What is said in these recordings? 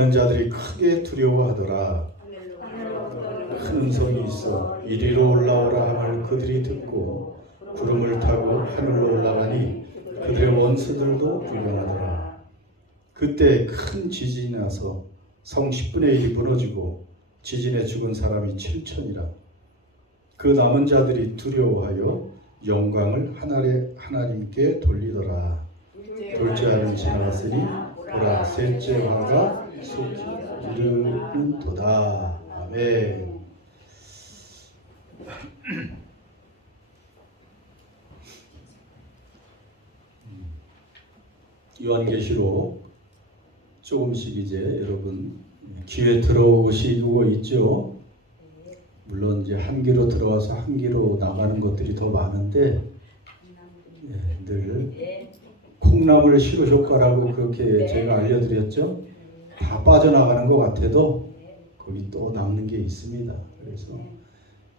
많은 자들이 크게 두려워하더라. 큰 음성이 있어 이리로 올라오라 함을 그들이 듣고 구름을 타고 하늘로 올라가니 그들의 원수들도 구경하더라. 그때 큰 지진이 나서 성 10분의 1이 무너지고 지진에 죽은 사람이 7천이라. 그 남은 자들이 두려워하여 영광을 하나님께 돌리더라. 둘째 화는 지나갔으니 보라 셋째 화가 속히 이르는도다. 아멘. 요한계시록 조금씩 이제 여러분 귀에 들어오시고 있죠. 물론 이제 한 귀로 들어와서 한 귀로 나가는 것들이 더 많은데 늘 콩나물 시루 효과라고 그렇게 제가 알려드렸죠. 다 빠져나가는 것 같아도 거기 또 남는 게 있습니다. 그래서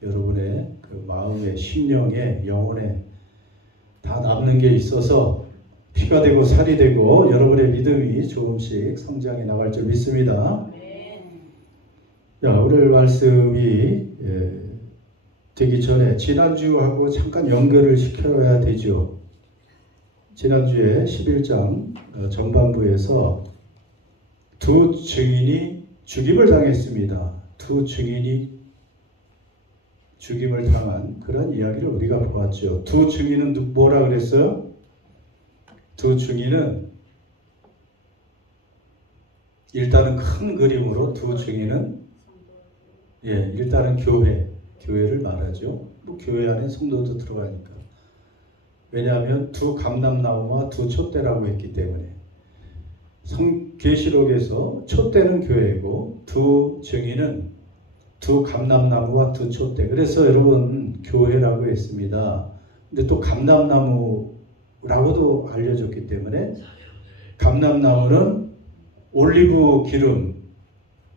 여러분의 그 마음의 심령에 영혼에 다 남는 게 있어서 피가 되고 살이 되고 여러분의 믿음이 조금씩 성장해 나갈 줄 믿습니다. 자, 오늘 말씀이 되기 전에 지난주하고 잠깐 연결을 시켜야 되죠. 지난주에 11장 전반부에서 두 증인이 죽임을 당했습니다. 두 증인이 죽임을 당한 그런 이야기를 우리가 보았죠. 두 증인은 뭐라 그랬어요? 두 증인은 일단은 큰 그림으로 두 증인은 일단은 교회를 말하죠. 뭐 교회 안에 성도도 들어가니까. 왜냐하면 두 감람나무와 두 촛대라고 했기 때문에. 계시록에서 촛대는 교회고 두 증인은 두 감람나무와 두 촛대. 그래서 여러분 교회라고 했습니다. 근데 또 감람나무라고도 알려졌기 때문에 감람나무는 올리브 기름,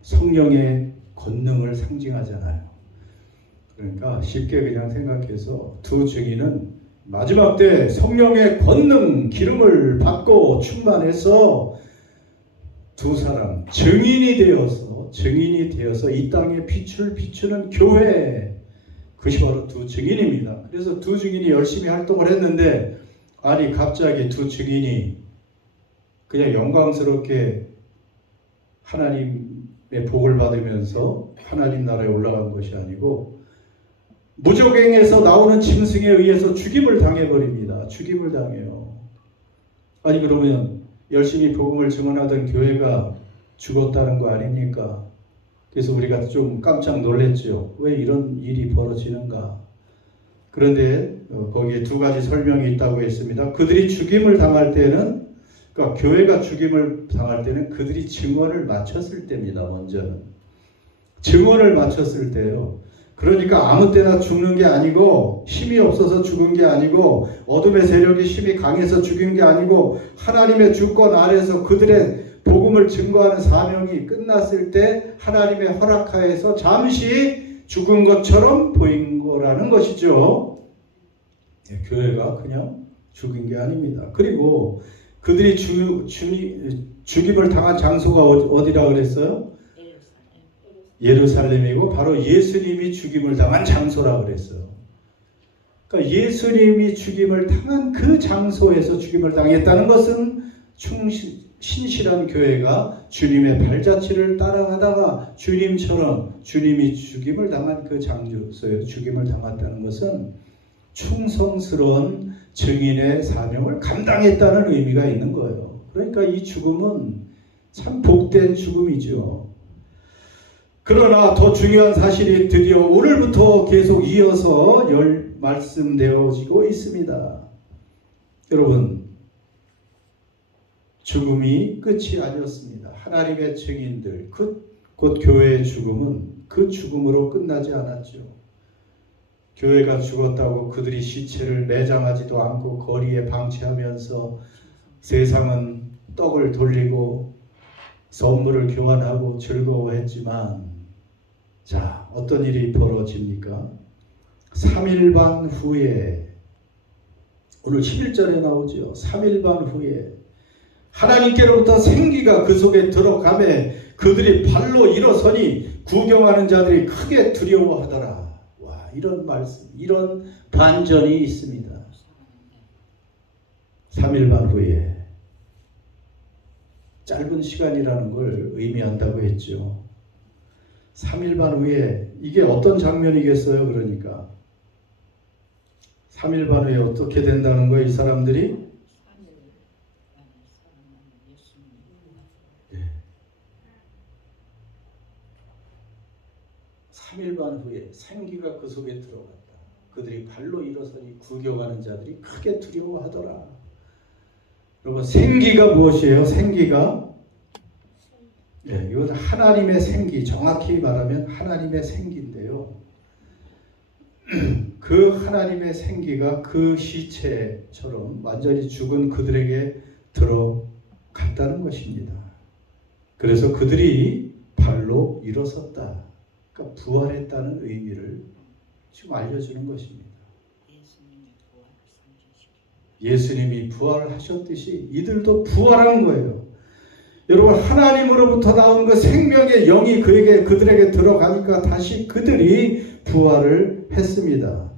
성령의 권능을 상징하잖아요. 그러니까 쉽게 그냥 생각해서 두 증인은 마지막 때 성령의 권능, 기름을 받고 충만해서 두 사람 증인이 되어서 이 땅에 빛을 비추는 교회, 그것이 바로 두 증인입니다. 그래서 두 증인이 열심히 활동을 했는데 아니 갑자기 두 증인이 그냥 영광스럽게 하나님의 복을 받으면서 하나님 나라에 올라간 것이 아니고 무적행에서 나오는 짐승에 의해서 죽임을 당해버립니다. 죽임을 당해요. 아니 그러면 열심히 복음을 증언하던 교회가 죽었다는 거 아닙니까? 그래서 우리가 좀 깜짝 놀랐죠. 왜 이런 일이 벌어지는가? 그런데 거기에 두 가지 설명이 있다고 했습니다. 그들이 죽임을 당할 때는, 그러니까 교회가 죽임을 당할 때는 그들이 증언을 마쳤을 때입니다. 먼저는 증언을 마쳤을 때요. 그러니까 아무 때나 죽는 게 아니고 힘이 없어서 죽은 게 아니고 어둠의 세력이 힘이 강해서 죽인 게 아니고 하나님의 주권 아래서 그들의 복음을 증거하는 사명이 끝났을 때 하나님의 허락하에서 잠시 죽은 것처럼 보인 거라는 것이죠. 교회가 그냥 죽인 게 아닙니다. 그리고 그들이 죽임을 당한 장소가 어디라 그랬어요? 예루살렘이고 바로 예수님이 죽임을 당한 장소라 그랬어요. 그러니까 예수님이 죽임을 당한 그 장소에서 죽임을 당했다는 것은 신실한 교회가 주님의 발자취를 따라가다가 주님처럼 주님이 죽임을 당한 그 장소에서 죽임을 당했다는 것은 충성스러운 증인의 사명을 감당했다는 의미가 있는 거예요. 그러니까 이 죽음은 참 복된 죽음이죠. 그러나 더 중요한 사실이 드디어 오늘부터 계속 이어서 말씀되어지고 있습니다. 여러분, 죽음이 끝이 아니었습니다. 하나님의 증인들, 곧 교회의 죽음은 그 죽음으로 끝나지 않았죠. 교회가 죽었다고 그들이 시체를 매장하지도 않고 거리에 방치하면서 세상은 떡을 돌리고 선물을 교환하고 즐거워했지만, 자, 어떤 일이 벌어집니까? 3일 반 후에, 오늘 11절에 나오죠. 3일 반 후에 하나님께로부터 생기가 그 속에 들어가매 그들이 발로 일어서니 구경하는 자들이 크게 두려워하더라. 와, 이런 말씀, 이런 반전이 있습니다. 3일 반 후에 짧은 시간이라는 걸 의미한다고 했죠. 3일 반 후에 이게 어떤 장면이겠어요? 그러니까 3일 반 후에 어떻게 된다는 거예요? 이 사람들이 3일 반 후에 생기가 그 속에 들어갔다. 그들이 발로 일어서니 구경하는 자들이 크게 두려워하더라. 여러분, 생기가 무엇이에요? 생기가 이건 하나님의 생기, 정확히 말하면 하나님의 생기인데요. 그 하나님의 생기가 그 시체처럼 완전히 죽은 그들에게 들어갔다는 것입니다. 그래서 그들이 발로 일어섰다. 그러니까 부활했다는 의미를 지금 알려주는 것입니다. 예수님이 부활하셨듯이 이들도 부활한 거예요. 여러분, 하나님으로부터 나온 그 생명의 영이 그들에게 들어가니까 다시 그들이 부활을 했습니다.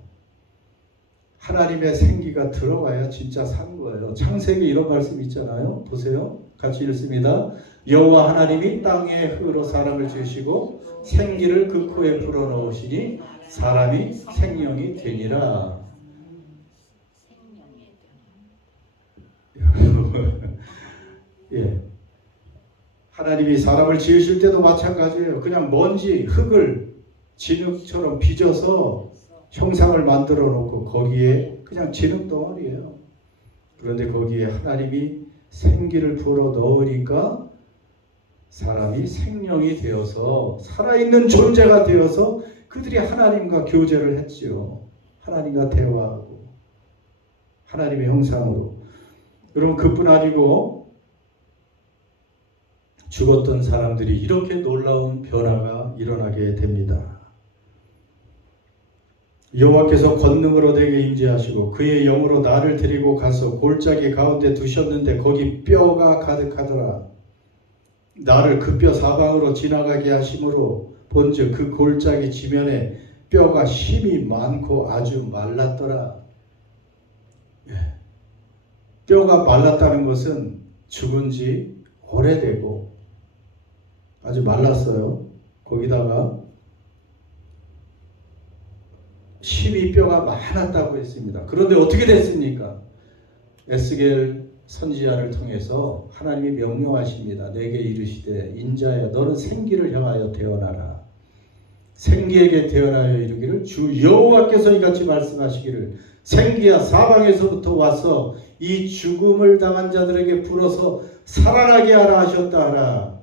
하나님의 생기가 들어가야 진짜 산 거예요. 창세기 이런 말씀 있잖아요. 보세요. 같이 읽습니다. 여호와 하나님이 땅에 흙으로 사람을 지으시고 생기를 그 코에 불어넣으시니 사람이 생명이 되니라. 예. 하나님이 사람을 지으실 때도 마찬가지예요. 그냥 먼지, 흙을 진흙처럼 빚어서 형상을 만들어 놓고 거기에 그냥 진흙 덩어리예요. 그런데 거기에 하나님이 생기를 불어 넣으니까 사람이 생명이 되어서 살아있는 존재가 되어서 그들이 하나님과 교제를 했지요. 하나님과 대화하고 하나님의 형상으로. 여러분, 그뿐 아니고 죽었던 사람들이 이렇게 놀라운 변화가 일어나게 됩니다. 여호와께서 권능으로 내게 임재하시고 그의 영으로 나를 데리고 가서 골짜기 가운데 두셨는데 거기 뼈가 가득하더라. 나를 그 뼈 사방으로 지나가게 하심으로 본즉 그 골짜기 지면에 뼈가 힘이 많고 아주 말랐더라. 뼈가 말랐다는 것은 죽은 지 오래되고 아주 말랐어요. 거기다가 힘이 뼈가 많았다고 했습니다. 그런데 어떻게 됐습니까? 에스겔 선지자를 통해서 하나님이 명령하십니다. 내게 이르시되 인자야 너는 생기를 향하여 태어나라. 생기에게 태어나여 이르기를 주 여호와께서 이같이 말씀하시기를 생기야 사방에서부터 와서 이 죽음을 당한 자들에게 불어서 살아나게 하라 하셨다 하라.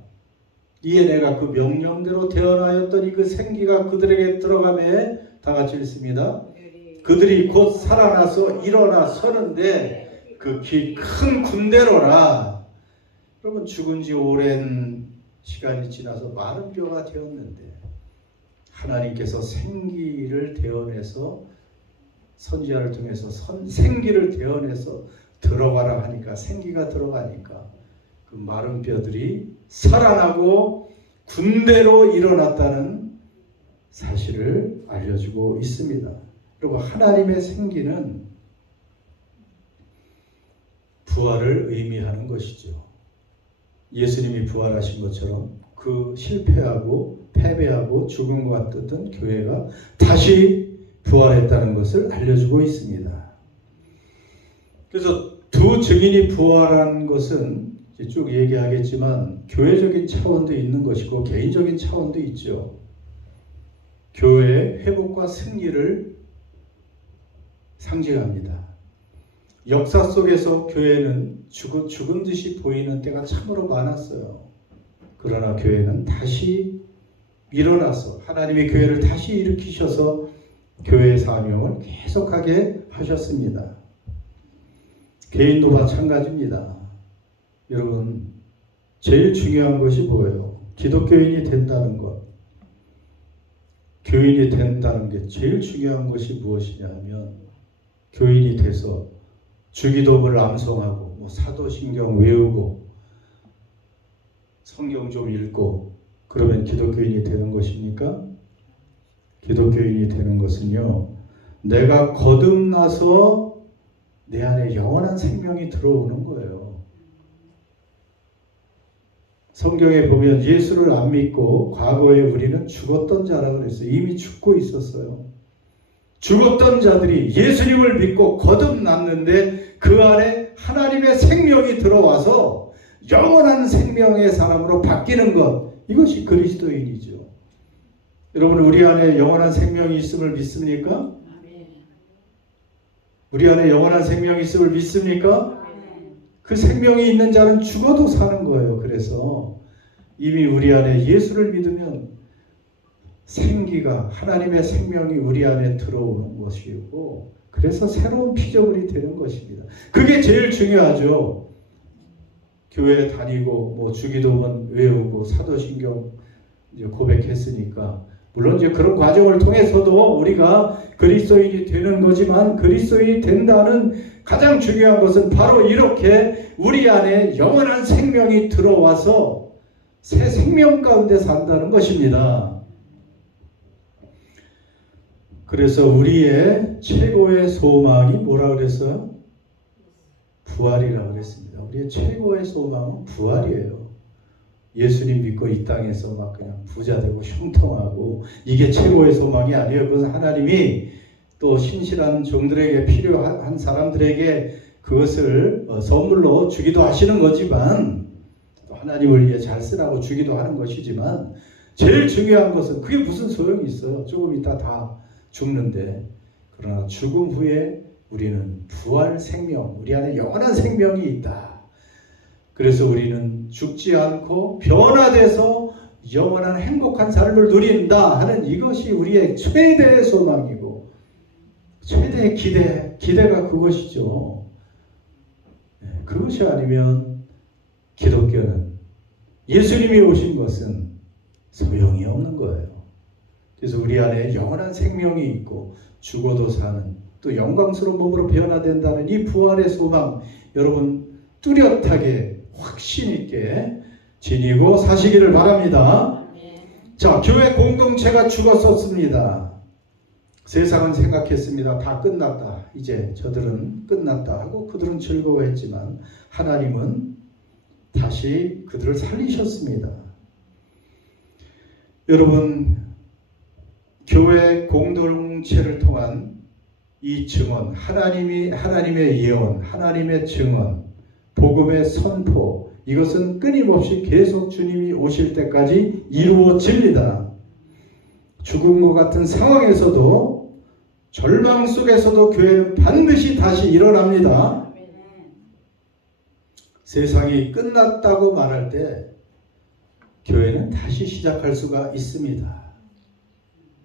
이에 내가 그 명령대로 태어나였더니 그 생기가 그들에게 들어가매 다 같이 읽습니다. 그들이 곧 살아나서 일어나 서는데 그 키 큰 군대로라. 여러분, 죽은 지 오랜 시간이 지나서 마른 뼈가 되었는데 하나님께서 생기를 대어내서 선지자를 통해서 생기를 대어내서 들어가라 하니까 생기가 들어가니까 그 마른 뼈들이 살아나고 군대로 일어났다는 사실을 알려주고 있습니다. 그리고 하나님의 생기는 부활을 의미하는 것이죠. 예수님이 부활하신 것처럼 그 실패하고 패배하고 죽은 것 같았던 교회가 다시 부활했다는 것을 알려주고 있습니다. 그래서 두 증인이 부활한 것은 쭉 얘기하겠지만 교회적인 차원도 있는 것이고 개인적인 차원도 있죠. 교회의 회복과 승리를 상징합니다. 역사 속에서 교회는 죽은 듯이 보이는 때가 참으로 많았어요. 그러나 교회는 다시 일어나서 하나님의 교회를 다시 일으키셔서 교회의 사명을 계속하게 하셨습니다. 개인도 마찬가지입니다. 여러분, 제일 중요한 것이 뭐예요? 기독교인이 된다는 것. 교인이 된다는 게 제일 중요한 것이 무엇이냐 하면 교인이 돼서 주기도문을 암송하고 사도신경 외우고 성경 좀 읽고 그러면 기독교인이 되는 것입니까? 기독교인이 되는 것은요, 내가 거듭나서 내 안에 영원한 생명이 들어오는 거예요. 성경에 보면 예수를 안 믿고 과거에 우리는 죽었던 자라고 그랬어요. 이미 죽고 있었어요. 죽었던 자들이 예수님을 믿고 거듭났는데 그 안에 하나님의 생명이 들어와서 영원한 생명의 사람으로 바뀌는 것, 이것이 그리스도인이죠. 여러분, 우리 안에 영원한 생명이 있음을 믿습니까? 우리 안에 영원한 생명이 있음을 믿습니까? 그 생명이 있는 자는 죽어도 사는 거예요. 그래서 이미 우리 안에 예수를 믿으면 생기가, 하나님의 생명이 우리 안에 들어오는 것이고, 그래서 새로운 피조물이 되는 것입니다. 그게 제일 중요하죠. 교회 다니고 뭐 주기도문 외우고 사도신경 이제 고백했으니까, 물론 이제 그런 과정을 통해서도 우리가 그리스도인이 되는 거지만, 그리스도인이 된다는 가장 중요한 것은 바로 이렇게 우리 안에 영원한 생명이 들어와서 새 생명 가운데 산다는 것입니다. 그래서 우리의 최고의 소망이 뭐라 그랬어요? 부활이라고 그랬습니다. 우리의 최고의 소망은 부활이에요. 예수님 믿고 이 땅에서 막 그냥 부자 되고 형통하고, 이게 최고의 소망이 아니에요. 그것은 하나님이 또 신실한 종들에게, 필요한 사람들에게 그것을 선물로 주기도 하시는 거지만, 또 하나님을 위해 잘 쓰라고 주기도 하는 것이지만, 제일 중요한 것은 그게 무슨 소용이 있어요. 조금 있다 다 죽는데. 그러나 죽음 후에 우리는 부활 생명, 우리 안에 영원한 생명이 있다. 그래서 우리는 죽지 않고 변화돼서 영원한 행복한 삶을 누린다 하는, 이것이 우리의 최대의 소망이고 최대의 기대가 그것이죠. 그것이 아니면 기독교는, 예수님이 오신 것은 소용이 없는 거예요. 그래서 우리 안에 영원한 생명이 있고 죽어도 사는, 또 영광스러운 몸으로 변화된다는 이 부활의 소망, 여러분 뚜렷하게 확신 있게 지니고 사시기를 바랍니다. 자, 교회 공동체가 죽었었습니다. 세상은 생각했습니다. 다 끝났다. 이제 저들은 끝났다 하고 그들은 즐거워했지만, 하나님은 다시 그들을 살리셨습니다. 여러분, 교회 공동체를 통한 이 증언, 하나님의 예언, 하나님의 증언, 복음의 선포, 이것은 끊임없이 계속 주님이 오실 때까지 이루어집니다. 죽음과 같은 상황에서도, 절망 속에서도 교회는 반드시 다시 일어납니다. 세상이 끝났다고 말할 때 교회는 다시 시작할 수가 있습니다.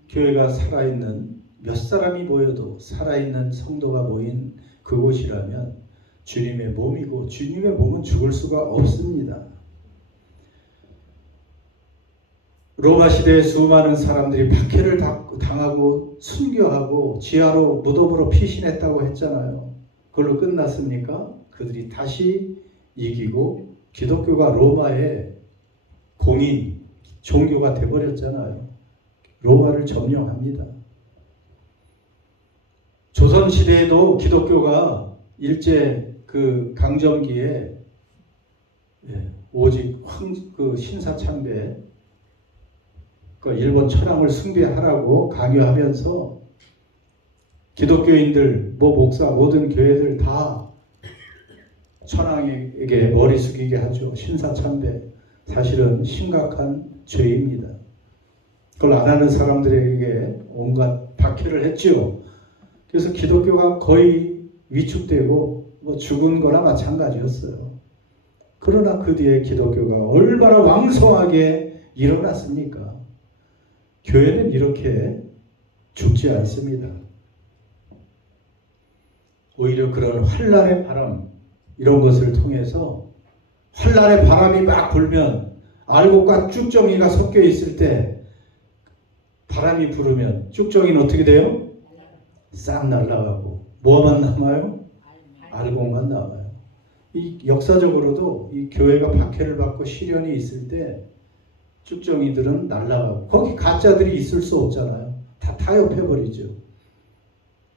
교회가 살아있는, 몇 사람이 모여도 살아있는 성도가 모인 그곳이라면 주님의 몸이고, 주님의 몸은 죽을 수가 없습니다. 로마 시대에 수많은 사람들이 박해를 당하고 순교하고 지하로, 무덤으로 피신했다고 했잖아요. 그걸로 끝났습니까? 그들이 다시 이기고 기독교가 로마의 공인 종교가 되어버렸잖아요. 로마를 점령합니다. 조선시대에도 기독교가 일제 그 강점기에 오직 그 신사참배, 그 일본 천황을 숭배하라고 강요하면서 기독교인들, 목사, 모든 교회들 다 천황에게 머리 숙이게 하죠. 신사참배, 사실은 심각한 죄입니다. 그걸 안 하는 사람들에게 온갖 박해를 했죠. 그래서 기독교가 거의 위축되고 죽은 거나 마찬가지였어요. 그러나 그 뒤에 기독교가 얼마나 왕성하게 일어났습니까? 교회는 이렇게 죽지 않습니다. 오히려 그런 환란의 바람, 이런 것을 통해서, 환란의 바람이 막 불면, 알곡과 쭉정이가 섞여 있을 때 바람이 불으면 쭉정이는 어떻게 돼요? 싹 날아가고 뭐만 남아요? 알곡만 남아요. 이 역사적으로도 이 교회가 박해를 받고 시련이 있을 때 쭉정이들은 날아가고 거기 가짜들이 있을 수 없잖아요. 다 타협해버리죠.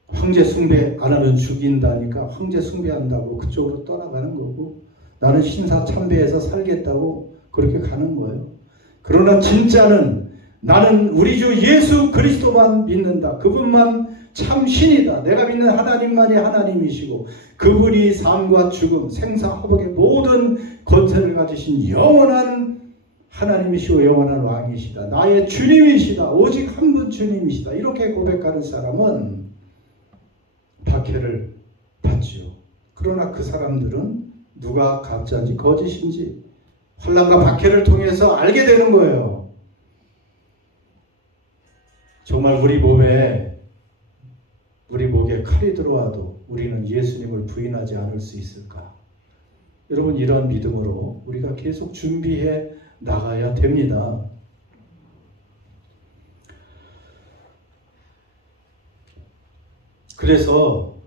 황제 숭배 안 하면 죽인다니까 황제 숭배한다고 그쪽으로 떠나가는 거고 나는 신사 참배해서 살겠다고 그렇게 가는 거예요. 그러나 진짜는 나는 우리 주 예수 그리스도만 믿는다. 그분만 참 신이다. 내가 믿는 하나님만이 하나님이시고 그분이 삶과 죽음, 생사화복의 모든 권세를 가지신 영원한 하나님이시고 영원한 왕이시다. 나의 주님이시다. 오직 한 분 주님이시다. 이렇게 고백하는 사람은 박해를 받지요. 그러나 그 사람들은 누가 가짜인지 거짓인지 환난과 박해를 통해서 알게 되는 거예요. 정말 우리 목에 칼이 들어와도 우리는 예수님을 부인하지 않을 수 있을까? 여러분, 이런 믿음으로 우리가 계속 준비해 나가야 됩니다. 그래서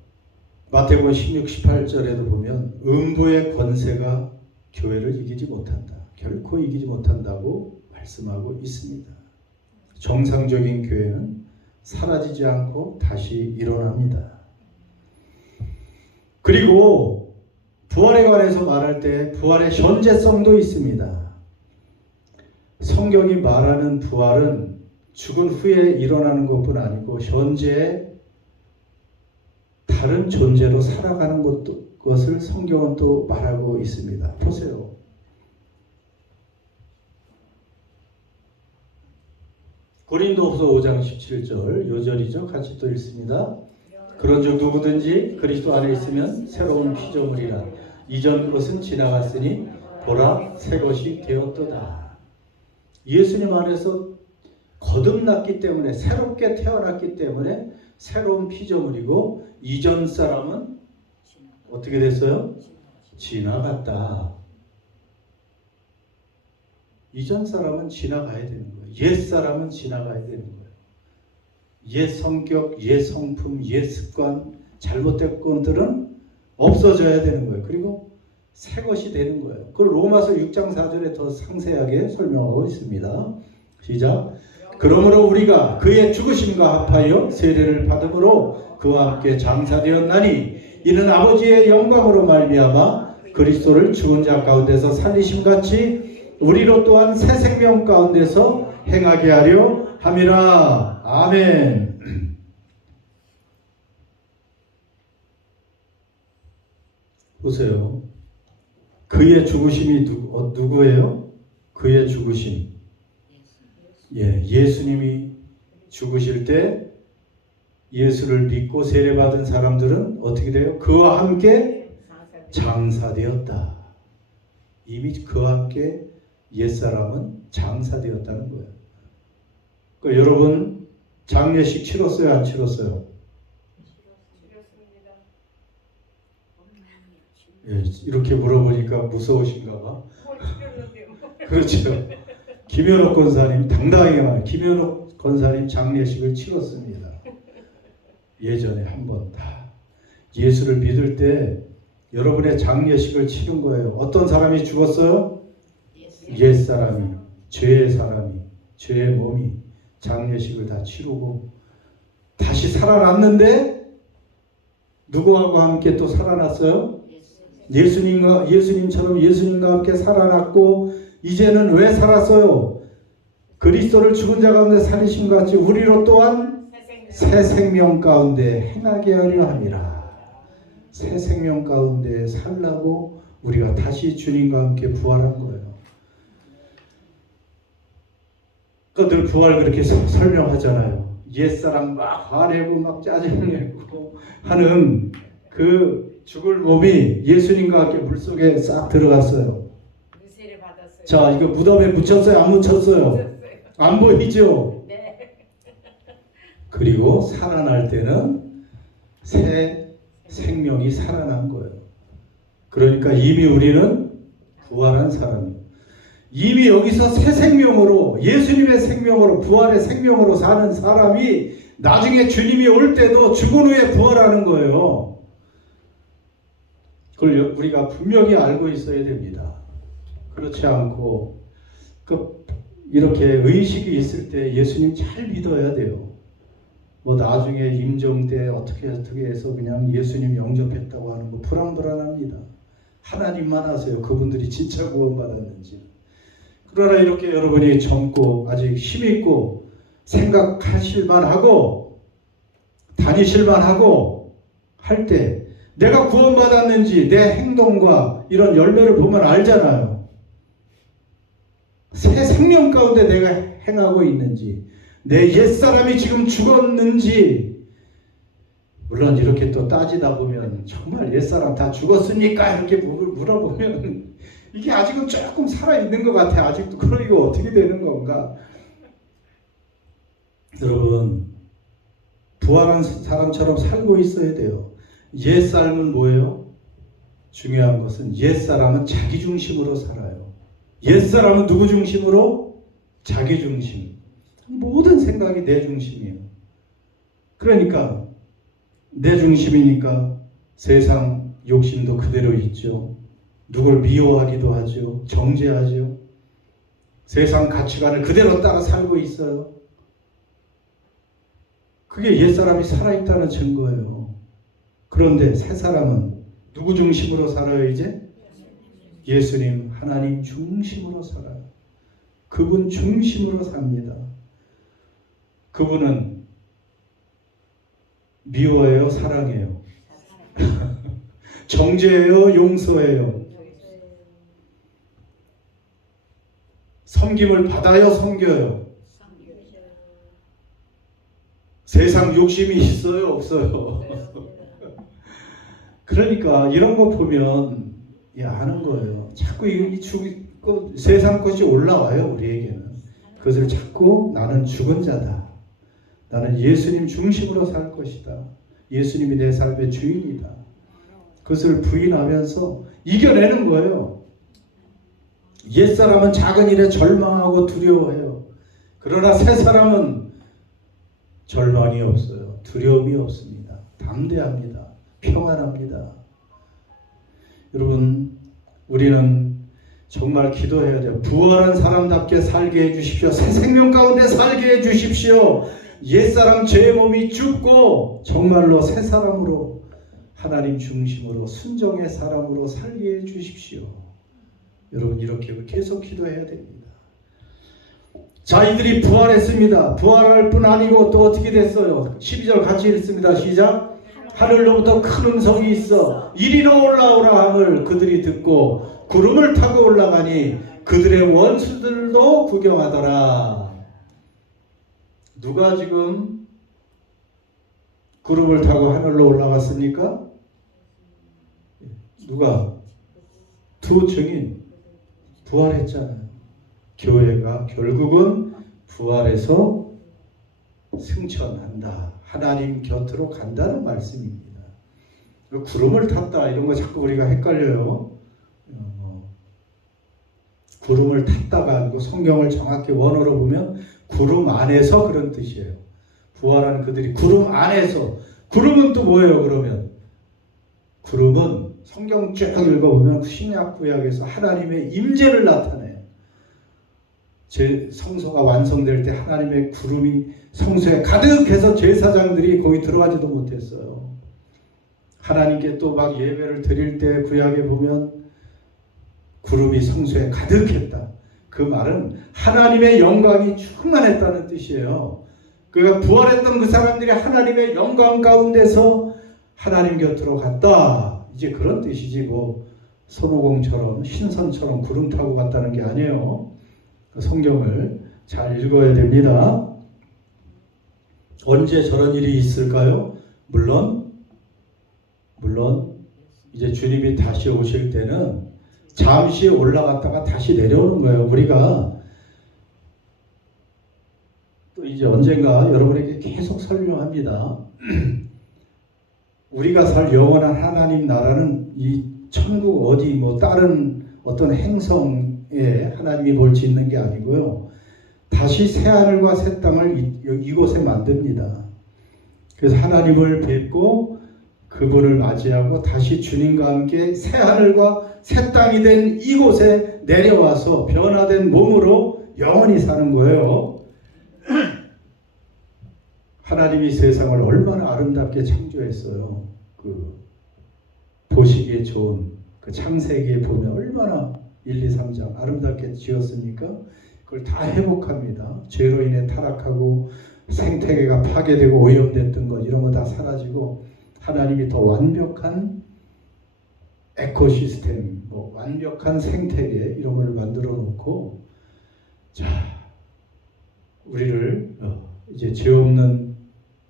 마태복음 16, 18절에도 보면 음부의 권세가 교회를 이기지 못한다. 결코 이기지 못한다고 말씀하고 있습니다. 정상적인 교회는 사라지지 않고 다시 일어납니다. 그리고 부활에 관해서 말할 때 부활의 현재성도 있습니다. 성경이 말하는 부활은 죽은 후에 일어나는 것뿐 아니고 현재의 다른 존재로 살아가는 것을 성경은 또 말하고 있습니다. 보세요. 고린도후서 5장 17절 요절이죠. 같이 또 읽습니다. 그런즉 누구든지 그리스도 안에 있으면 새로운 피조물이라 이전 것은 지나갔으니 보라 새 것이 되었도다. 예수님 안에서 거듭났기 때문에 새롭게 태어났기 때문에 새로운 피조물이고 이전 사람은 어떻게 됐어요? 지나갔다. 이전 사람은 지나가야 되는 거예요. 옛 사람은 지나가야 되는 거예요. 옛 성격, 옛 성품, 옛 습관, 잘못된 것들은 없어져야 되는 거예요. 그리고 새 것이 되는 거예요. 그걸 로마서 6장 4절에 더 상세하게 설명하고 있습니다. 시작. 그러므로 우리가 그의 죽으심과 합하여 세례를 받음으로 그와 함께 장사되었나니 이는 아버지의 영광으로 말미암아 그리스도를 죽은 자 가운데서 살리심 같이 우리로 또한 새 생명 가운데서 행하게 하려 함이라. 아멘. 보세요. 그의 죽으심이 누구예요? 그의 죽으심. 예수님이 죽으실 때 예수를 믿고 세례받은 사람들은 어떻게 돼요? 그와 함께 장사되었다. 이미 그와 함께 옛사람은 장사되었다는 거예요. 그러니까 여러분 장례식 치렀어요? 안 치렀어요? 이렇게 물어보니까 무서우신가 봐. 그렇죠. 김현옥 권사님 당당하게 말해요. 김현옥 권사님 장례식을 치렀습니다. 예전에 한 번 다. 예수를 믿을 때 여러분의 장례식을 치른 거예요. 어떤 사람이 죽었어요? 옛사람이, 죄의 사람이, 죄의 몸이 장례식을 다 치르고 다시 살아났는데 누구하고 함께 또 살아났어요? 예수님처럼 예수님과 함께 살아났고 이제는 왜 살았어요? 그리스도를 죽은 자 가운데 살리신 것 같이 우리로 또한 새 생명 가운데 행하게 하려 함이라. 새 생명 가운데 살라고 우리가 다시 주님과 함께 부활한 거예요. 그러니까 늘 부활 그렇게 설명하잖아요. 옛사람 막 화내고 막 짜증내고 하는 그 죽을 몸이 예수님과 함께 물속에 싹 들어갔어요. 자, 이거 무덤에 묻혔어요? 안 묻혔어요? 안 보이죠? 그리고 살아날 때는 새 생명이 살아난 거예요. 그러니까 이미 우리는 부활한 사람이에요. 이미 여기서 새 생명으로 예수님의 생명으로 부활의 생명으로 사는 사람이 나중에 주님이 올 때도 죽은 후에 부활하는 거예요. 그걸 우리가 분명히 알고 있어야 됩니다. 그렇지 않고 이렇게 의식이 있을 때 예수님 잘 믿어야 돼요. 뭐 나중에 임종 때 어떻게 해서 그냥 예수님 영접했다고 하는 거 불안불안합니다. 하나님만 아세요. 그분들이 진짜 구원받았는지. 그러나 이렇게 여러분이 젊고 아직 힘있고 생각하실만 하고 다니실만 하고 할 때 내가 구원받았는지 내 행동과 이런 열매를 보면 알잖아요. 새 생명 가운데 내가 행하고 있는지, 내 옛사람이 지금 죽었는지. 물론 이렇게 또 따지다 보면 정말 옛사람 다 죽었습니까? 이렇게 물어보면 이게 아직은 조금 살아있는 것 같아. 아직도. 그러니까 어떻게 되는 건가? 여러분, 부활한 사람처럼 살고 있어야 돼요. 옛사람은 뭐예요? 중요한 것은 옛사람은 자기 중심으로 살아요. 옛사람은 누구 중심으로? 자기 중심. 모든 생각이 내 중심이에요. 그러니까 내 중심이니까 세상 욕심도 그대로 있죠. 누굴 미워하기도 하죠. 정죄하죠. 세상 가치관을 그대로 따라 살고 있어요. 그게 옛사람이 살아있다는 증거예요. 그런데 새사람은 누구 중심으로 살아요 이제? 예수님, 하나님 중심으로 살아요. 그분 중심으로 삽니다. 그분은 미워해요? 사랑해요? 정죄해요? 용서해요? 섬김을 받아요? 섬겨요? 세상 욕심이 있어요? 없어요? 그러니까 이런 거 보면 아는 거예요. 자꾸 세상 것이 올라와요. 우리에게는. 그것을 자꾸 나는 죽은 자다. 나는 예수님 중심으로 살 것이다. 예수님이 내 삶의 주인이다. 그것을 부인하면서 이겨내는 거예요. 옛사람은 작은 일에 절망하고 두려워해요. 그러나 새사람은 절망이 없어요. 두려움이 없습니다. 담대합니다. 평안합니다. 여러분, 우리는 정말 기도해야 돼요. 부활한 사람답게 살게 해주십시오. 새 생명 가운데 살게 해주십시오. 옛사람 죄의 몸이 죽고 정말로 새 사람으로 하나님 중심으로 순종의 사람으로 살게 해주십시오. 여러분, 이렇게 계속 기도해야 됩니다. 자, 이들이 부활했습니다. 부활할 뿐 아니고 또 어떻게 됐어요? 12절 같이 읽습니다. 시작. 하늘로부터 큰 음성이 있어 이리로 올라오라 함을 그들이 듣고 구름을 타고 올라가니 그들의 원수들도 구경하더라. 누가 지금 구름을 타고 하늘로 올라갔습니까? 누가? 두 증인. 부활했잖아요. 교회가 결국은 부활해서 승천한다. 하나님 곁으로 간다는 말씀입니다. 구름을 탔다 이런 거 자꾸 우리가 헷갈려요. 구름을 탔다가 아니고 성경을 정확히 원어로 보면 구름 안에서 그런 뜻이에요. 부활한 그들이 구름 안에서. 구름은 또 뭐예요 그러면? 구름은 성경 쭉 읽어보면 신약 구약에서 하나님의 임재를 나타내요. 제 성소가 완성될 때 하나님의 구름이 성소에 가득해서 제사장들이 거기 들어가지도 못했어요. 하나님께 또 막 예배를 드릴 때 구약에 보면 구름이 성소에 가득했다. 그 말은 하나님의 영광이 충만했다는 뜻이에요. 그러니까 부활했던 그 사람들이 하나님의 영광 가운데서 하나님 곁으로 갔다. 이제 그런 뜻이지 뭐 손오공처럼 신선처럼 구름 타고 갔다는 게 아니에요. 성경을 잘 읽어야 됩니다. 언제 저런 일이 있을까요? 물론 이제 주님이 다시 오실 때는 잠시 올라갔다가 다시 내려오는 거예요. 우리가 또 이제 언젠가 여러분에게 계속 설명합니다. 우리가 살 영원한 하나님 나라는 이 천국 어디 뭐 다른 어떤 행성에 하나님이 뭘 짓는 게 아니고요. 다시 새하늘과 새 땅을 이곳에 만듭니다. 그래서 하나님을 뵙고 그분을 맞이하고 다시 주님과 함께 새 하늘과 새 땅이 된 이곳에 내려와서 변화된 몸으로 영원히 사는 거예요. 하나님이 세상을 얼마나 아름답게 창조했어요. 보시기에 좋은 창세기에 보면 얼마나 1, 2, 3장 아름답게 지었습니까? 그걸 다 회복합니다. 죄로 인해 타락하고 생태계가 파괴되고 오염됐던 것 이런 거 다 사라지고 하나님이 더 완벽한 에코시스템, 완벽한 생태계 이런 걸 만들어 놓고 자 우리를 이제 죄 없는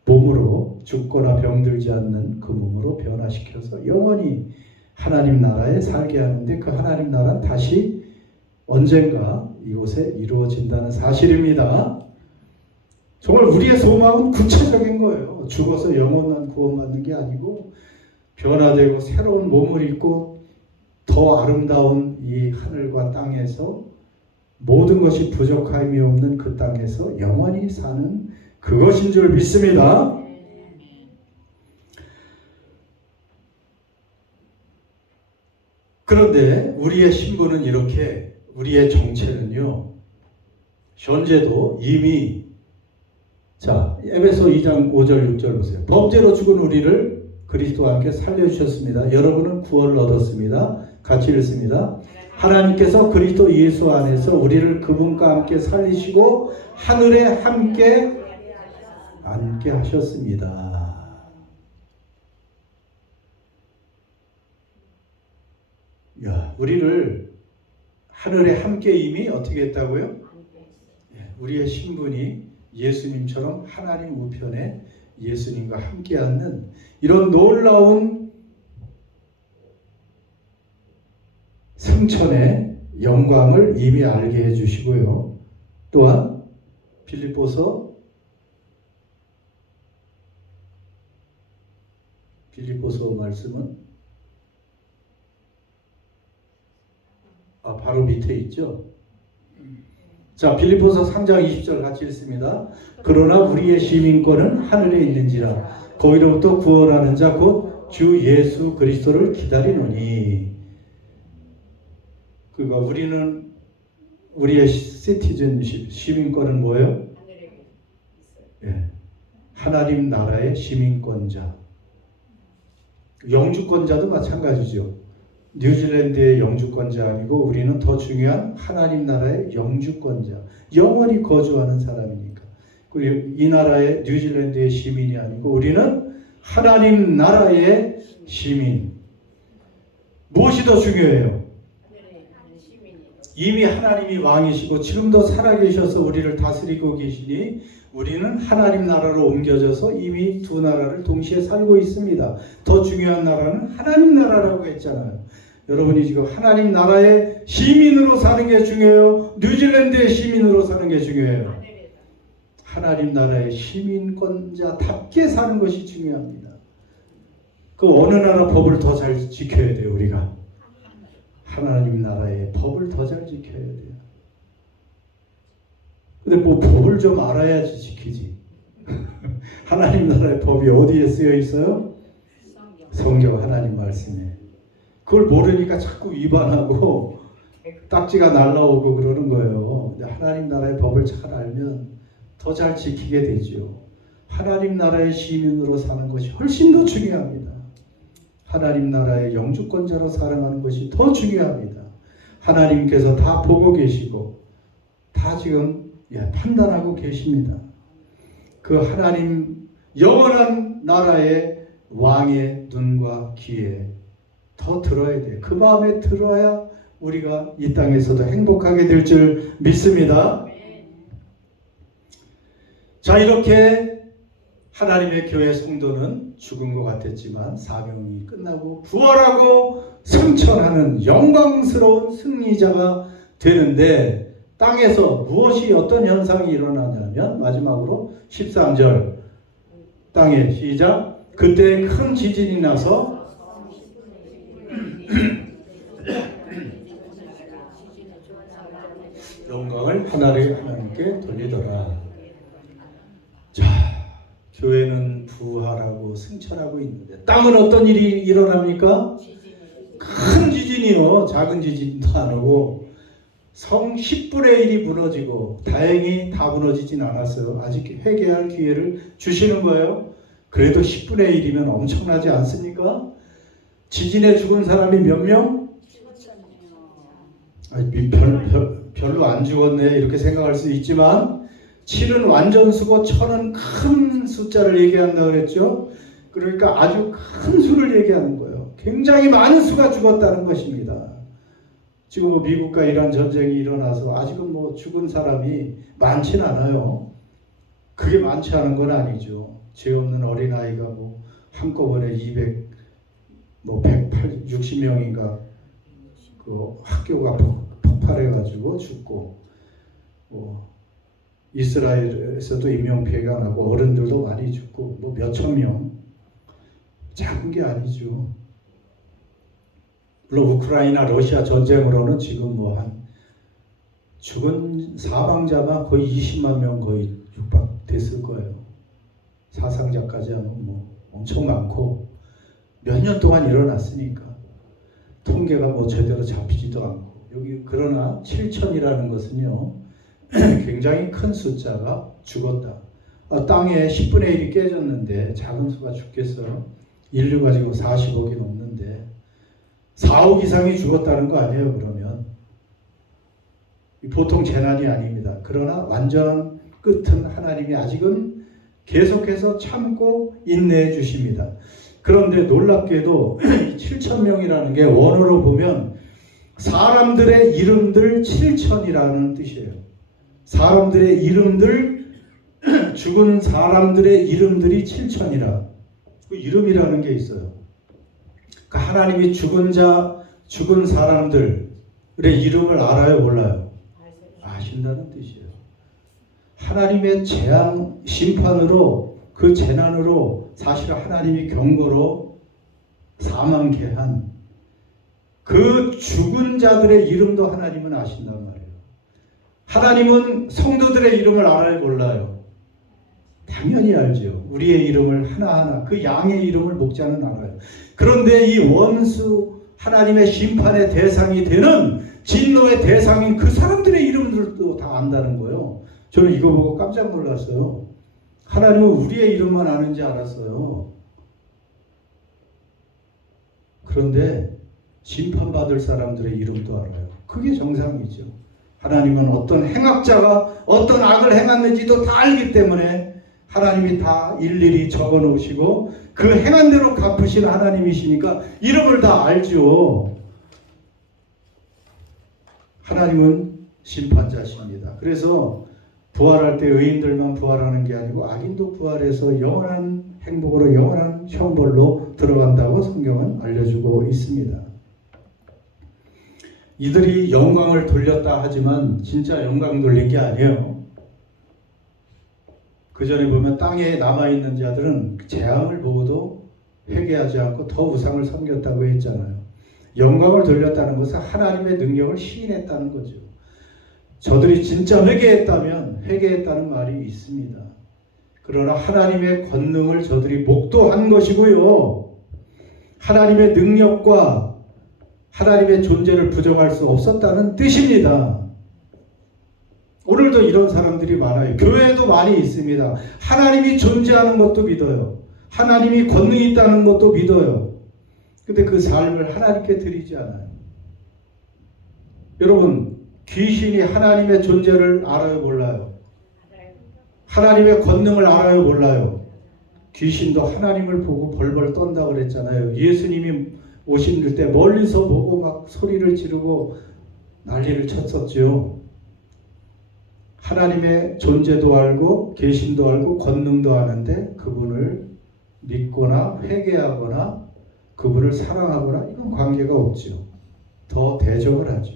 몸으로 죽거나 병들지 않는 그 몸으로 변화시켜서 영원히 하나님 나라에 살게 하는데 그 하나님 나라는 다시 언젠가 이곳에 이루어진다는 사실입니다. 정말 우리의 소망은 구체적인 거예요. 죽어서 영원한 구원받는 게 아니고 변화되고 새로운 몸을 입고 더 아름다운 이 하늘과 땅에서 모든 것이 부족함이 없는 그 땅에서 영원히 사는 그것인 줄 믿습니다. 그런데 우리의 신분은 이렇게 우리의 정체는요. 현재도 이미 자 에베소 2장 5절 6절 보세요. 범죄로 죽은 우리를 그리스도와 함께 살려주셨습니다. 여러분은 구원을 얻었습니다. 같이 읽습니다. 하나님께서 그리스도 예수 안에서 우리를 그분과 함께 살리시고 하늘에 함께 앉게 하셨습니다. 야, 우리를 하늘에 함께 이미 어떻게 했다고요? 우리의 신분이 예수님처럼 하나님 우편에 예수님과 함께 앉는 이런 놀라운 승천의 영광을 이미 알게 해주시고요. 또한 빌립보서 말씀은 바로 밑에 있죠. 자, 빌립보서 3장 20절 같이 읽습니다. 그러나 우리의 시민권은 하늘에 있는지라 거기로부터 구원하는 자 곧 주 예수 그리스도를 기다리노니. 그러니까 우리는 우리의 시티즌십 시민권은 뭐예요? 예, 하나님 나라의 시민권자. 영주권자도 마찬가지죠. 뉴질랜드의 영주권자 아니고 우리는 더 중요한 하나님 나라의 영주권자, 영원히 거주하는 사람이니까. 그리고 이 나라의 뉴질랜드의 시민이 아니고 우리는 하나님 나라의 시민. 무엇이 더 중요해요? 이미 하나님이 왕이시고 지금도 살아계셔서 우리를 다스리고 계시니 우리는 하나님 나라로 옮겨져서 이미 두 나라를 동시에 살고 있습니다. 더 중요한 나라는 하나님 나라라고 했잖아요. 여러분이 지금 하나님 나라의 시민으로 사는 게 중요해요? 뉴질랜드의 시민으로 사는 게 중요해요? 하나님 나라의 시민권자답게 사는 것이 중요합니다. 그 어느 나라 법을 더 잘 지켜야 돼요, 우리가? 하나님 나라의 법을 더 잘 지켜야 돼요. 근데 뭐 법을 좀 알아야지 지키지. 하나님 나라의 법이 어디에 쓰여 있어요? 성경 하나님 말씀에. 그걸 모르니까 자꾸 위반하고 딱지가 날라오고 그러는 거예요. 근데 하나님 나라의 법을 잘 알면 더 잘 지키게 되죠. 하나님 나라의 시민으로 사는 것이 훨씬 더 중요합니다. 하나님 나라의 영주권자로 살아가는 것이 더 중요합니다. 하나님께서 다 보고 계시고 다 지금 판단하고 계십니다. 그 하나님 영원한 나라의 왕의 눈과 귀에 더 들어야 돼요. 그 마음에 들어야 우리가 이 땅에서도 행복하게 될 줄 믿습니다. 자, 이렇게 하나님의 교회 성도는 죽은 것 같았지만 사명이 끝나고 부활하고 승천하는 영광스러운 승리자가 되는데 땅에서 무엇이 어떤 현상이 일어나냐면 마지막으로 13절 땅에 시작 그때 큰 지진이 나서 영광을 하나님께 돌리더라. 자, 교회는 부활하고 승천하고 있는데 땅은 어떤 일이 일어납니까? 큰 지진이요. 작은 지진도 안 오고 성 10분의 1이 무너지고 다행히 다 무너지진 않았어요. 아직 회개할 기회를 주시는 거예요. 그래도 10분의 1이면 엄청나지 않습니까? 지진에 죽은 사람이 몇 명? 별로 안 죽었네 이렇게 생각할 수 있지만 7은 완전수고 1000은 큰 숫자를 얘기한다고 그랬죠. 그러니까 아주 큰 수를 얘기하는 거예요. 굉장히 많은 수가 죽었다는 것입니다. 지금 뭐 미국과 이란 전쟁이 일어나서 아직은 뭐 죽은 사람이 많진 않아요. 그게 많지 않은 건 아니죠. 죄 없는 어린아이가 뭐 한꺼번에 200, 뭐 160명인가 그 학교가 폭발해가지고 죽고 이스라엘에서도 인명피해가 나고 어른들도 많이 죽고 뭐 몇천 명 작은 게 아니죠. 물론 우크라이나 러시아 전쟁으로는 지금 뭐 한 죽은 사방자만 거의 20만 명 거의 육박됐을 거예요. 사상자까지 하면 뭐 엄청 많고 몇 년 동안 일어났으니까 통계가 뭐 제대로 잡히지도 않고 여기 그러나 7천이라는 것은요 굉장히 큰 숫자가 죽었다. 땅에 10분의 1이 깨졌는데 작은 수가 죽겠어요? 인류가 지금 40억이 넘는데 4억 이상이 죽었다는 거 아니에요. 그러면 보통 재난이 아닙니다. 그러나 완전한 끝은 하나님이 아직은 계속해서 참고 인내해 주십니다. 그런데 놀랍게도 7,000명이라는 게 원어로 보면 사람들의 이름들 7천이라는 뜻이에요. 사람들의 이름들, 죽은 사람들의 이름들이 7천이라. 그 이름이라는 게 있어요. 그러니까 하나님이 죽은 자, 죽은 사람들의 이름을 알아요, 몰라요? 아신다는 뜻이에요. 하나님의 재앙, 심판으로 그 재난으로 사실 하나님이 경고로 사망케 한 그 죽은 자들의 이름도 하나님은 아신단 말이에요. 하나님은 성도들의 이름을 알아요, 몰라요? 당연히 알죠. 우리의 이름을 하나하나 그 양의 이름을 목자는 알아요. 그런데 이 원수 하나님의 심판의 대상이 되는 진노의 대상인 그 사람들의 이름들도 다 안다는 거예요. 저는 이거 보고 깜짝 놀랐어요. 하나님은 우리의 이름만 아는지 알았어요. 그런데 심판받을 사람들의 이름도 알아요. 그게 정상이죠. 하나님은 어떤 행악자가 어떤 악을 행했는지도 다 알기 때문에 하나님이 다 일일이 적어 놓으시고 그 행한 대로 갚으신 하나님이시니까 이름을 다 알죠. 하나님은 심판자십니다. 그래서 부활할 때 의인들만 부활하는 게 아니고 악인도 부활해서 영원한 행복으로 영원한 형벌로 들어간다고 성경은 알려주고 있습니다. 이들이 영광을 돌렸다 하지만 진짜 영광 돌린 게 아니에요. 그 전에 보면 땅에 남아있는 자들은 재앙을 보고도 회개하지 않고 더 우상을 섬겼다고 했잖아요. 영광을 돌렸다는 것은 하나님의 능력을 시인했다는 거죠. 저들이 진짜 회개했다는 말이 있습니다. 그러나 하나님의 권능을 저들이 목도한 것이고요. 하나님의 능력과 하나님의 존재를 부정할 수 없었다는 뜻입니다. 오늘도 이런 사람들이 많아요. 교회에도 많이 있습니다. 하나님이 존재하는 것도 믿어요. 하나님이 권능이 있다는 것도 믿어요. 근데 그 삶을 하나님께 드리지 않아요. 여러분, 귀신이 하나님의 존재를 알아요, 몰라요? 하나님의 권능을 알아요, 몰라요? 귀신도 하나님을 보고 벌벌 떤다고 그랬잖아요. 예수님이 오실 때 멀리서 보고 막 소리를 지르고 난리를 쳤었죠. 하나님의 존재도 알고 계심도 알고 권능도 아는데 그분을 믿거나 회개하거나 그분을 사랑하거나 이건 관계가 없죠. 더 대적을 하죠.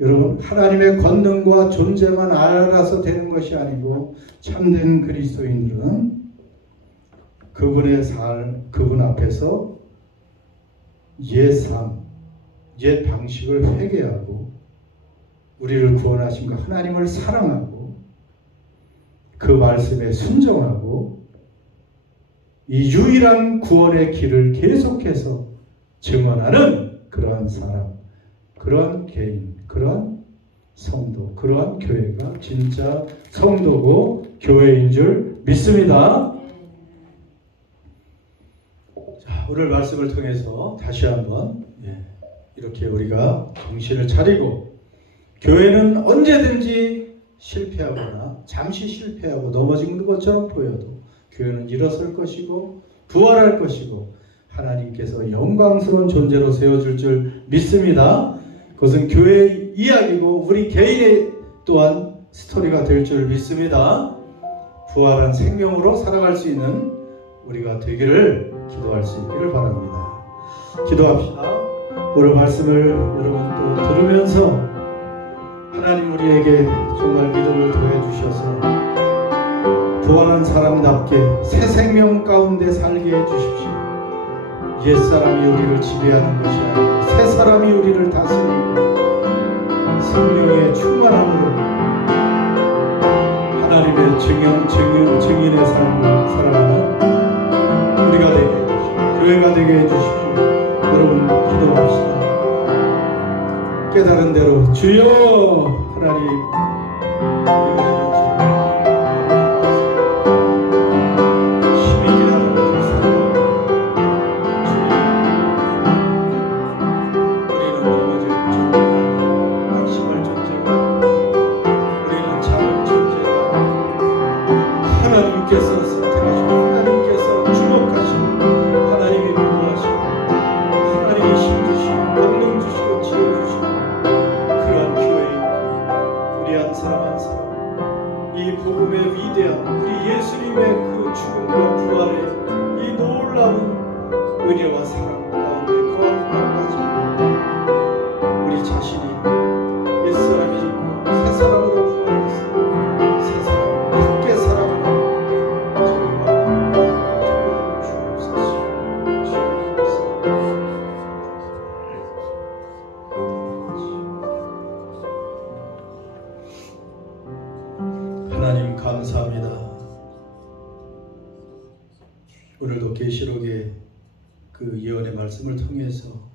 여러분, 하나님의 권능과 존재만 알아서 되는 것이 아니고 참된 그리스도인들은 그분의 그분 앞에서 옛 삶, 옛 방식을 회개하고 우리를 구원하신 그 하나님을 사랑하고 그 말씀에 순종하고 이 유일한 구원의 길을 계속해서 증언하는 그러한 사람, 그러한 개인, 그러한 성도, 그러한 교회가 진짜 성도고 교회인 줄 믿습니다. 자, 오늘 말씀을 통해서 다시 한번 이렇게 우리가 정신을 차리고, 교회는 언제든지 실패하거나 잠시 실패하고 넘어지는 것처럼 보여도 교회는 일어설 것이고 부활할 것이고 하나님께서 영광스러운 존재로 세워줄 줄 믿습니다. 그것은 교회의 이야기고 우리 개인의 또한 스토리가 될 줄 믿습니다. 부활한 생명으로 살아갈 수 있는 우리가 되기를 기도할 수 있기를 바랍니다. 기도합시다. 오늘 말씀을 여러분 또 들으면서 하나님 우리에게 정말 믿음을 더해 주셔서 부활한 사람답게 새 생명 가운데 살게 해 주십시오. 옛사람이 우리를 지배하는 것이 아니고 새 사람이 우리를 다스리고 성령의 충만함으로 하나님의 증인의 삶을 살아가는 우리가 되게 해주십시오. 교회가 되게 해주십시오. 여러분 기도합시다. 깨달은 대로 주여 하나님 은혜와 사랑 가운데 거하는 것까지 우리 자신이 옛사람이 있고 새 사람으로 부활했어 새 사람 함께 살아가는 저희가 주옵소서. 하나님 감사합니다. 오늘도 계시록의 그 예언의 말씀을 통해서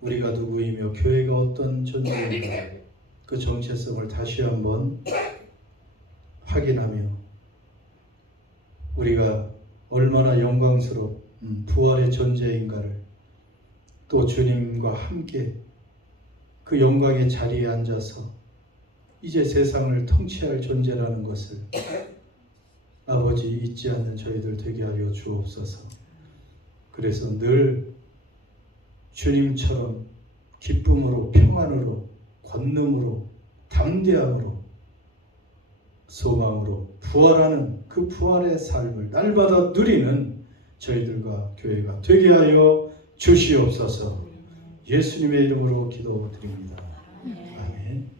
우리가 누구이며 교회가 어떤 존재인가 그 정체성을 다시 한번 확인하며 우리가 얼마나 영광스러운 부활의 존재인가를 또 주님과 함께 그 영광의 자리에 앉아서 이제 세상을 통치할 존재라는 것을 아버지 잊지 않는 저희들 되게 하여 주옵소서. 그래서 늘 주님처럼 기쁨으로 평안으로 권능으로 담대함으로 소망으로 부활하는 그 부활의 삶을 날마다 누리는 저희들과 교회가 되게 하여 주시옵소서. 예수님의 이름으로 기도드립니다. 아멘.